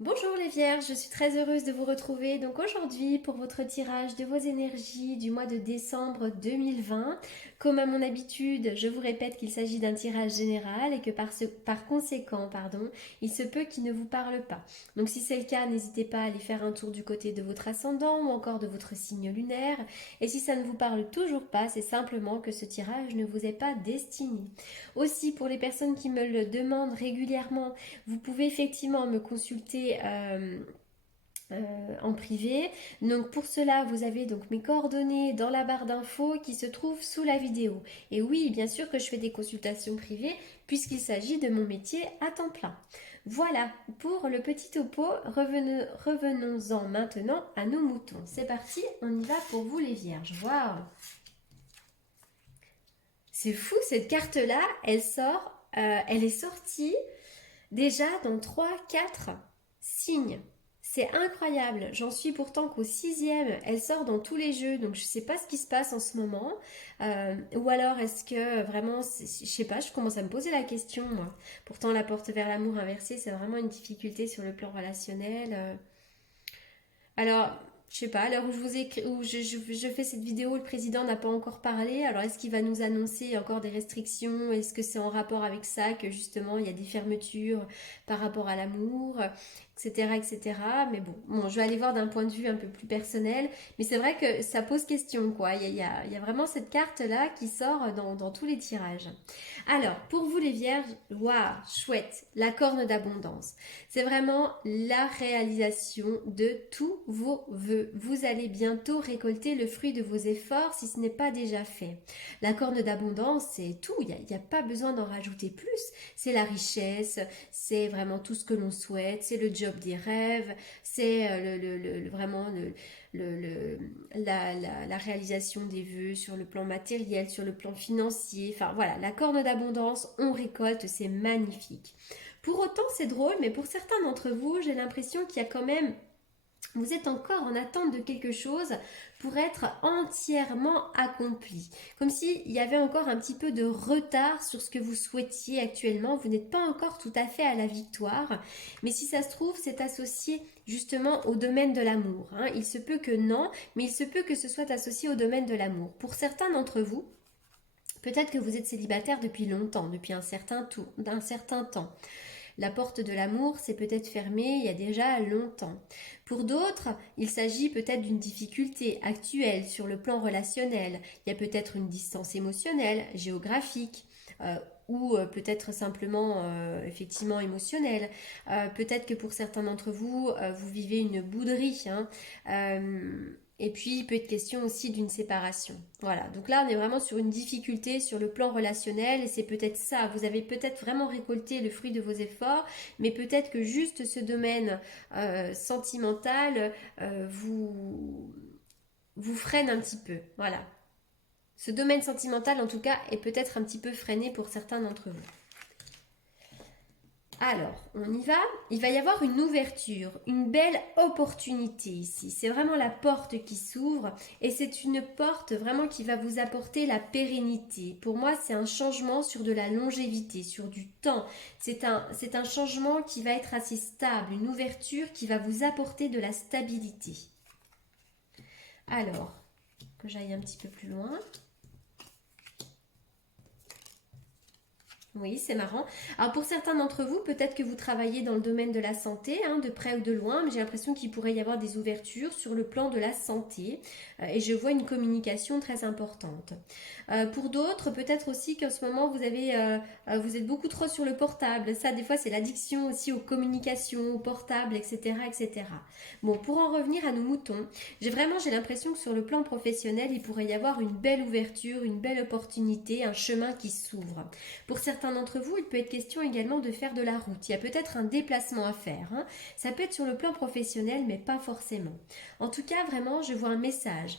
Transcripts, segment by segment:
Bonjour les Vierges, je suis très heureuse de vous retrouver donc aujourd'hui pour votre tirage de vos énergies du mois de décembre 2020. Comme à mon habitude, je vous répète qu'il s'agit d'un tirage général et que par conséquent, il se peut qu'il ne vous parle pas. Donc si c'est le cas, n'hésitez pas à aller faire un tour du côté de votre ascendant ou encore de votre signe lunaire. Et si ça ne vous parle toujours pas, c'est simplement que ce tirage ne vous est pas destiné. Aussi, pour les personnes qui me le demandent régulièrement, vous pouvez effectivement me consulter en privé. Donc pour cela, vous avez donc mes coordonnées dans la barre d'infos qui se trouve sous la vidéo. Et oui, bien sûr que je fais des consultations privées puisqu'il s'agit de mon métier à temps plein. Voilà pour le petit topo. Revenons-en maintenant à nos moutons. C'est parti, on y va pour vous les vierges. Waouh! C'est fou, cette carte-là, elle est sortie déjà dans trois, quatre signes. C'est incroyable. J'en suis pourtant qu'au sixième. Elle sort dans tous les jeux, donc je sais pas ce qui se passe en ce moment. Ou alors est-ce que vraiment, je sais pas, je commence à me poser la question, moi. Pourtant, la porte vers l'amour inversé, c'est vraiment une difficulté sur le plan relationnel. Alors, je sais pas, à l'heure où je fais cette vidéo, le président n'a pas encore parlé. Alors, est-ce qu'il va nous annoncer encore des restrictions? Est-ce que c'est en rapport avec ça que justement il y a des fermetures par rapport à l'amour, etc., etc. Mais bon, je vais aller voir d'un point de vue un peu plus personnel. Mais c'est vrai que ça pose question, quoi. Il y a vraiment cette carte-là qui sort dans tous les tirages. Alors, pour vous les vierges, waouh, chouette, la corne d'abondance. C'est vraiment la réalisation de tous vos vœux. Vous allez bientôt récolter le fruit de vos efforts si ce n'est pas déjà fait. La corne d'abondance, c'est tout. Il n'y a pas besoin d'en rajouter plus. C'est la richesse, c'est vraiment tout ce que l'on souhaite, c'est le job des rêves, c'est vraiment la réalisation des vœux sur le plan matériel, sur le plan financier. Enfin voilà, la corne d'abondance, on récolte, c'est magnifique. Pour autant, c'est drôle, mais pour certains d'entre vous, j'ai l'impression qu'il y a quand même, vous êtes encore en attente de quelque chose pour être entièrement accompli. Comme s'il y avait encore un petit peu de retard sur ce que vous souhaitiez actuellement. Vous n'êtes pas encore tout à fait à la victoire. Mais si ça se trouve, c'est associé justement au domaine de l'amour. Il se peut que non, mais il se peut que ce soit associé au domaine de l'amour. Pour certains d'entre vous, peut-être que vous êtes célibataire depuis longtemps, depuis d'un certain temps. La porte de l'amour s'est peut-être fermée il y a déjà longtemps. Pour d'autres, il s'agit peut-être d'une difficulté actuelle sur le plan relationnel. Il y a peut-être une distance émotionnelle, géographique. Ou peut-être simplement effectivement émotionnelle. Peut-être que pour certains d'entre vous, vous vivez une bouderie. Et puis, il peut être question aussi d'une séparation. Voilà, donc là, on est vraiment sur une difficulté sur le plan relationnel et c'est peut-être ça. Vous avez peut-être vraiment récolté le fruit de vos efforts, mais peut-être que juste ce domaine sentimental vous freine un petit peu. Voilà. Ce domaine sentimental, en tout cas, est peut-être un petit peu freiné pour certains d'entre vous. Alors, on y va. Il va y avoir une ouverture, une belle opportunité ici. C'est vraiment la porte qui s'ouvre et c'est une porte vraiment qui va vous apporter la pérennité. Pour moi, c'est un changement sur de la longévité, sur du temps. C'est un changement qui va être assez stable, une ouverture qui va vous apporter de la stabilité. Alors, que j'aille un petit peu plus loin. Oui, c'est marrant. Alors pour certains d'entre vous, peut-être que vous travaillez dans le domaine de la santé, de près ou de loin, mais j'ai l'impression qu'il pourrait y avoir des ouvertures sur le plan de la santé et je vois une communication très importante. Pour d'autres, peut-être aussi qu'en ce moment vous êtes beaucoup trop sur le portable. Ça, des fois, c'est l'addiction aussi aux communications, aux portables, etc., etc. Bon, pour en revenir à nos moutons, j'ai l'impression que sur le plan professionnel, il pourrait y avoir une belle ouverture, une belle opportunité, un chemin qui s'ouvre. Pour certains d'entre vous, il peut être question également de faire de la route. Il y a peut-être un déplacement à faire. Ça peut être sur le plan professionnel, mais pas forcément. En tout cas, vraiment, je vois un message,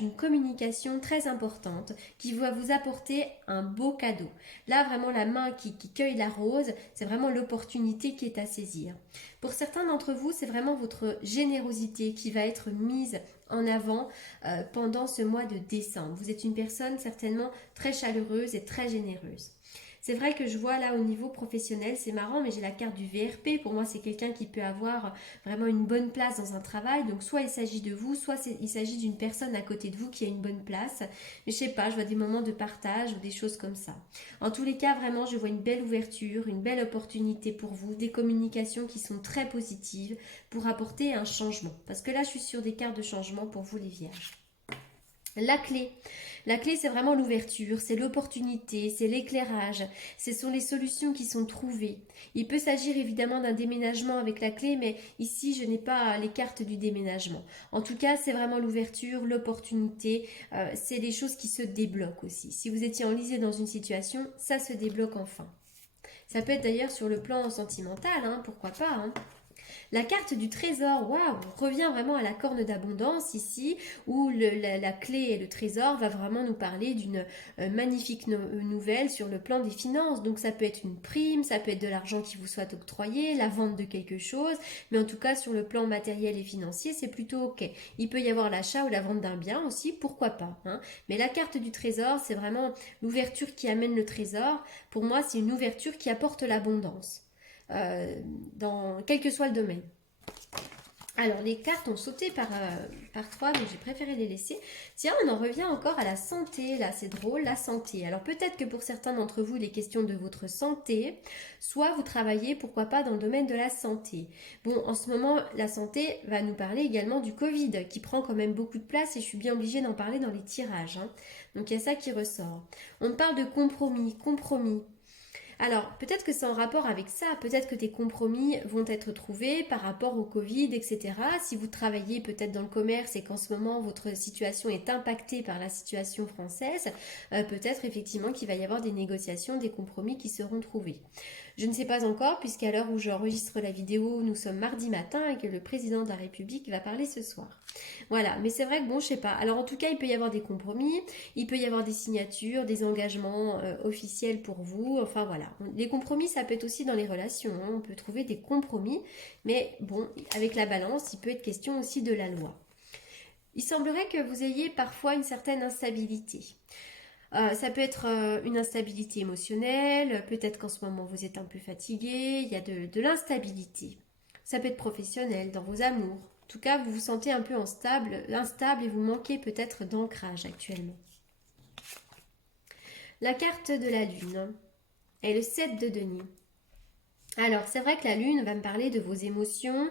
une communication très importante qui va vous apporter un beau cadeau. Là, vraiment, la main qui cueille la rose, c'est vraiment l'opportunité qui est à saisir. Pour certains d'entre vous, c'est vraiment votre générosité qui va être mise en avant pendant ce mois de décembre. Vous êtes une personne certainement très chaleureuse et très généreuse. C'est vrai que je vois là au niveau professionnel, c'est marrant, mais j'ai la carte du VRP. Pour moi, c'est quelqu'un qui peut avoir vraiment une bonne place dans un travail. Donc, soit il s'agit de vous, soit il s'agit d'une personne à côté de vous qui a une bonne place. Mais je sais pas, je vois des moments de partage ou des choses comme ça. En tous les cas, vraiment, je vois une belle ouverture, une belle opportunité pour vous, des communications qui sont très positives pour apporter un changement. Parce que là, je suis sur des cartes de changement pour vous, les vierges. La clé. La clé, c'est vraiment l'ouverture, c'est l'opportunité, c'est l'éclairage, ce sont les solutions qui sont trouvées. Il peut s'agir évidemment d'un déménagement avec la clé, mais ici, je n'ai pas les cartes du déménagement. En tout cas, c'est vraiment l'ouverture, l'opportunité, c'est des choses qui se débloquent aussi. Si vous étiez enlisé dans une situation, ça se débloque enfin. Ça peut être d'ailleurs sur le plan sentimental, hein, pourquoi pas, hein. La carte du trésor, waouh, on revient vraiment à la corne d'abondance ici, où la clé et le trésor va vraiment nous parler d'une magnifique nouvelle sur le plan des finances. Donc ça peut être une prime, ça peut être de l'argent qui vous soit octroyé, la vente de quelque chose, mais en tout cas sur le plan matériel et financier, c'est plutôt ok. Il peut y avoir l'achat ou la vente d'un bien aussi, pourquoi pas, hein. Mais la carte du trésor, c'est vraiment l'ouverture qui amène le trésor. Pour moi, c'est une ouverture qui apporte l'abondance. Dans quel que soit le domaine. Alors, les cartes ont sauté par trois, donc j'ai préféré les laisser. Tiens, on en revient encore à la santé, là, c'est drôle, la santé. Alors, peut-être que pour certains d'entre vous, il est question de votre santé, soit vous travaillez, pourquoi pas, dans le domaine de la santé. Bon, en ce moment, la santé va nous parler également du Covid, qui prend quand même beaucoup de place, et je suis bien obligée d'en parler dans les tirages, hein. Donc, il y a ça qui ressort. On parle de compromis. Alors, peut-être que c'est en rapport avec ça, peut-être que des compromis vont être trouvés par rapport au Covid, etc. Si vous travaillez peut-être dans le commerce et qu'en ce moment votre situation est impactée par la situation française, peut-être effectivement qu'il va y avoir des négociations, des compromis qui seront trouvés. Je ne sais pas encore, puisqu'à l'heure où j'enregistre la vidéo, nous sommes mardi matin et que le président de la République va parler ce soir. Voilà, mais c'est vrai que bon, je sais pas. Alors en tout cas, il peut y avoir des compromis, il peut y avoir des signatures, des engagements officiels pour vous. Enfin voilà, les compromis, ça peut être aussi dans les relations, hein. On peut trouver des compromis, mais bon, avec la balance, il peut être question aussi de la loi. Il semblerait que vous ayez parfois une certaine instabilité. Ça peut être une instabilité émotionnelle, peut-être qu'en ce moment vous êtes un peu fatigué, il y a de l'instabilité. Ça peut être professionnel, dans vos amours. En tout cas, vous vous sentez un peu instable et vous manquez peut-être d'ancrage actuellement. La carte de la lune est le 7 de denier. Alors, c'est vrai que la lune va me parler de vos émotions.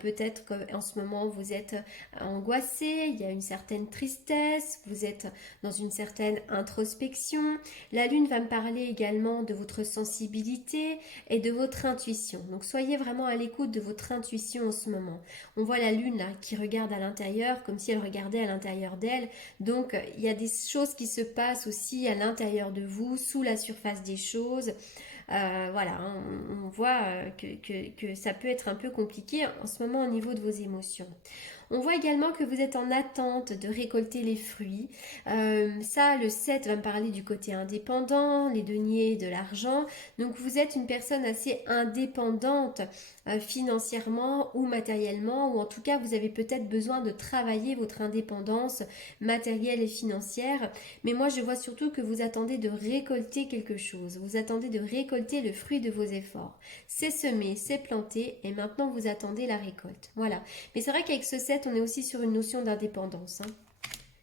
Peut-être qu'en ce moment, vous êtes angoissé, il y a une certaine tristesse, vous êtes dans une certaine introspection. La lune va me parler également de votre sensibilité et de votre intuition. Donc, soyez vraiment à l'écoute de votre intuition en ce moment. On voit la lune là qui regarde à l'intérieur comme si elle regardait à l'intérieur d'elle. Donc, il y a des choses qui se passent aussi à l'intérieur de vous, sous la surface des choses. Voilà, hein, on voit que ça peut être un peu compliqué en ce moment au niveau de vos émotions. On voit également que vous êtes en attente de récolter les fruits. Ça, le 7 va me parler du côté indépendant, les deniers, de l'argent. Donc vous êtes une personne assez indépendante financièrement ou matériellement, ou en tout cas vous avez peut-être besoin de travailler votre indépendance matérielle et financière. Mais moi je vois surtout que vous attendez de récolter quelque chose. Vous attendez de récolter le fruit de vos efforts. C'est semé, c'est planté et maintenant vous attendez la récolte. Voilà. Mais c'est vrai qu'avec ce 7, on est aussi sur une notion d'indépendance, hein.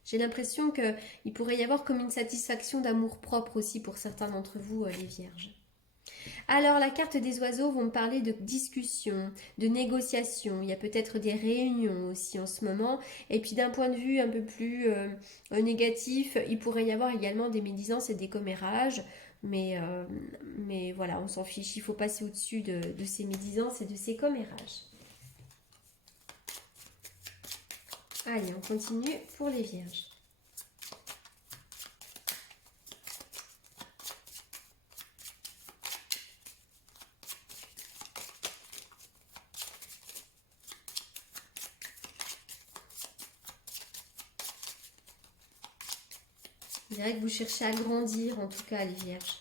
J'ai l'impression qu'il pourrait y avoir comme une satisfaction d'amour-propre aussi pour certains d'entre vous, les vierges. Alors, la carte des oiseaux vont me parler de discussion, de négociation. Il y a peut-être des réunions aussi en ce moment. Et puis, d'un point de vue un peu plus négatif, il pourrait y avoir également des médisances et des commérages. Mais voilà, on s'en fiche. Il faut passer au-dessus de ces médisances et de ces commérages. Allez, on continue pour les vierges. Je dirais que vous cherchez à grandir, en tout cas, les vierges.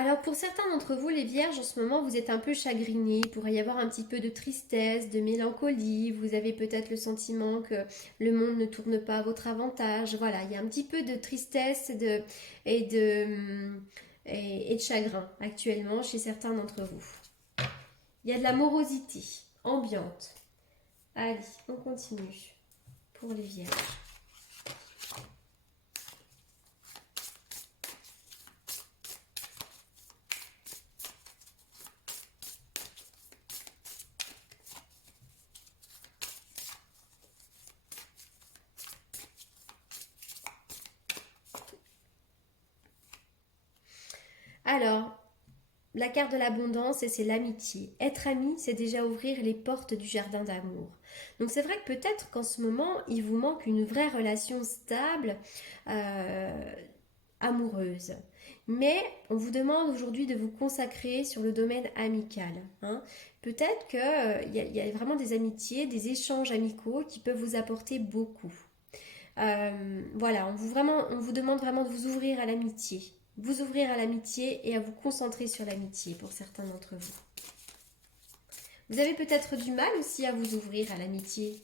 Alors pour certains d'entre vous, les vierges, en ce moment, vous êtes un peu chagrinés. Il pourrait y avoir un petit peu de tristesse, de mélancolie. Vous avez peut-être le sentiment que le monde ne tourne pas à votre avantage. Voilà, il y a un petit peu de tristesse et, de, et de chagrin actuellement chez certains d'entre vous. Il y a de la morosité ambiante. Allez, on continue pour les vierges. Alors, la carte de l'abondance, et c'est l'amitié. Être ami, c'est déjà ouvrir les portes du jardin d'amour. Donc c'est vrai que peut-être qu'en ce moment, il vous manque une vraie relation stable, euh, amoureuse. Mais on vous demande aujourd'hui de vous consacrer sur le domaine amical, hein. Peut-être qu'il y a vraiment des amitiés, des échanges amicaux qui peuvent vous apporter beaucoup. Voilà, on vous demande vraiment de vous ouvrir à l'amitié. Vous ouvrir à l'amitié et à vous concentrer sur l'amitié pour certains d'entre vous. Vous avez peut-être du mal aussi à vous ouvrir à l'amitié.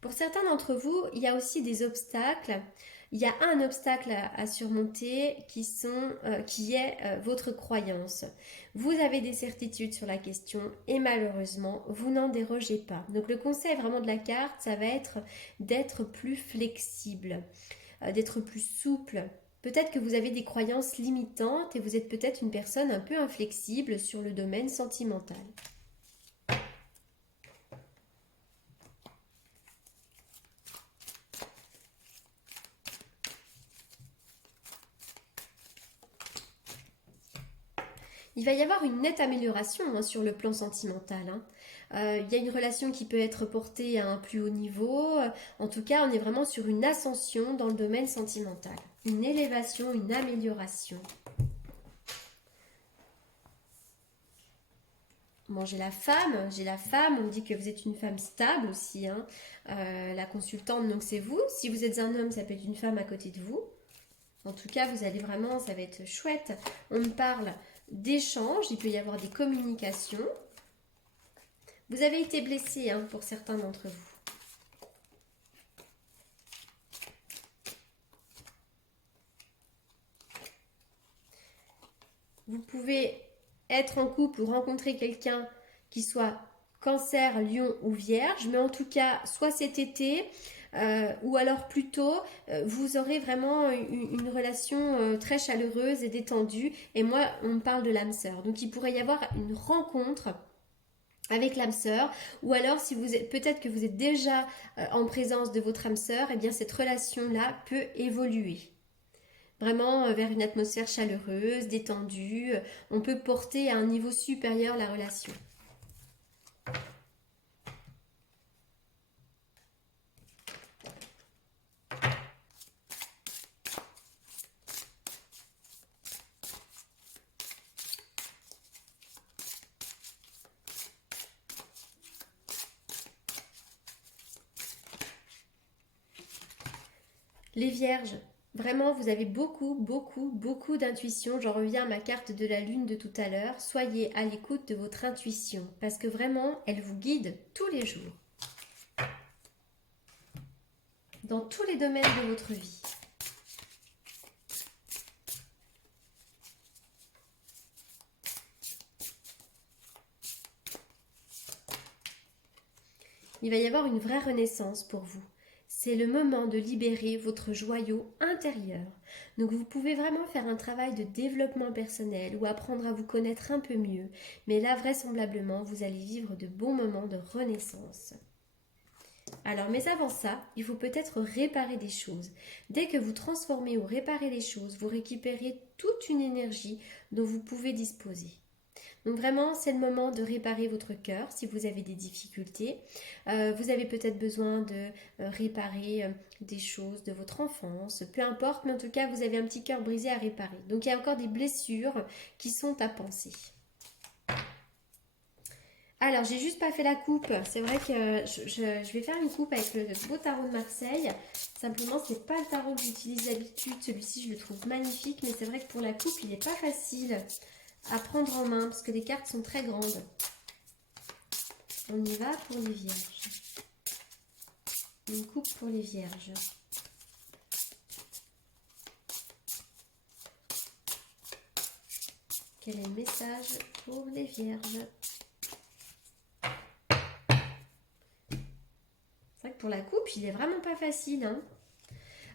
Pour certains d'entre vous, il y a aussi des obstacles. Il y a un obstacle à surmonter qui est votre croyance. Vous avez des certitudes sur la question et malheureusement, vous n'en dérogez pas. Donc le conseil vraiment de la carte, ça va être d'être plus flexible, d'être plus souple. Peut-être que vous avez des croyances limitantes et vous êtes peut-être une personne un peu inflexible sur le domaine sentimental. Il va y avoir une nette amélioration, hein, sur le plan sentimental, hein. Il y a une relation qui peut être portée à un plus haut niveau. En tout cas, on est vraiment sur une ascension dans le domaine sentimental. Une élévation, une amélioration. Bon, j'ai la femme, on me dit que vous êtes une femme stable aussi, hein. La consultante, donc c'est vous. Si vous êtes un homme, ça peut être une femme à côté de vous. En tout cas, vous allez vraiment, ça va être chouette. On me parle d'échanges, il peut y avoir des communications. Vous avez été blessé, hein, pour certains d'entre vous. Vous pouvez être en couple ou rencontrer quelqu'un qui soit cancer, lion ou vierge, mais en tout cas, soit cet été, ou alors plus tôt, vous aurez vraiment une relation très chaleureuse et détendue. Et moi, on me parle de l'âme sœur. Donc il pourrait y avoir une rencontre avec l'âme sœur, ou alors si vous êtes peut-être que vous êtes déjà en présence de votre âme sœur, et bien cette relation-là peut évoluer. Vraiment vers une atmosphère chaleureuse, détendue. On peut porter à un niveau supérieur la relation. Les vierges, vraiment, vous avez beaucoup d'intuition. J'en reviens à ma carte de la lune de tout à l'heure. Soyez à l'écoute de votre intuition parce que vraiment, elle vous guide tous les jours. Dans tous les domaines de votre vie. Il va y avoir une vraie renaissance pour vous. C'est le moment de libérer votre joyau intérieur. Donc vous pouvez vraiment faire un travail de développement personnel ou apprendre à vous connaître un peu mieux. Mais là, vraisemblablement, vous allez vivre de bons moments de renaissance. Alors, mais avant ça, il faut peut-être réparer des choses. Dès que vous transformez ou réparez les choses, vous récupérez toute une énergie dont vous pouvez disposer. Donc vraiment, c'est le moment de réparer votre cœur si vous avez des difficultés. Vous avez peut-être besoin de réparer des choses de votre enfance, peu importe, mais en tout cas, vous avez un petit cœur brisé à réparer. Donc il y a encore des blessures qui sont à penser. Alors, j'ai juste pas fait la coupe. C'est vrai que je vais faire une coupe avec le beau tarot de Marseille. Simplement, c'est pas le tarot que j'utilise d'habitude. Celui-ci, je le trouve magnifique, mais c'est vrai que pour la coupe, il n'est pas facile à prendre en main parce que les cartes sont très grandes. On y va pour les vierges. Une coupe pour les vierges. Quel est le message pour les vierges? C'est vrai que pour la coupe, il est vraiment pas facile, hein.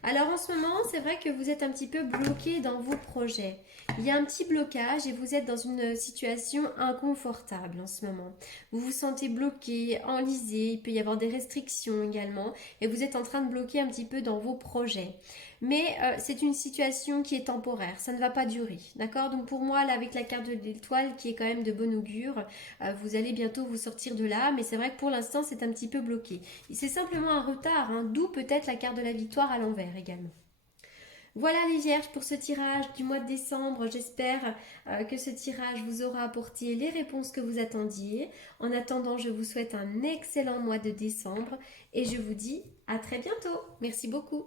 Alors en ce moment, c'est vrai que vous êtes un petit peu bloqué dans vos projets. Il y a un petit blocage et vous êtes dans une situation inconfortable en ce moment. Vous vous sentez bloqué, enlisé, il peut y avoir des restrictions également et vous êtes en train de bloquer un petit peu dans vos projets. Mais c'est une situation qui est temporaire, ça ne va pas durer, d'accord? Donc pour moi, là avec la carte de l'étoile qui est quand même de bon augure, vous allez bientôt vous sortir de là, mais c'est vrai que pour l'instant c'est un petit peu bloqué. C'est simplement un retard, hein, d'où peut-être la carte de la victoire à l'envers également. Voilà les vierges pour ce tirage du mois de décembre. J'espère que ce tirage vous aura apporté les réponses que vous attendiez. En attendant, je vous souhaite un excellent mois de décembre et je vous dis à très bientôt. Merci beaucoup.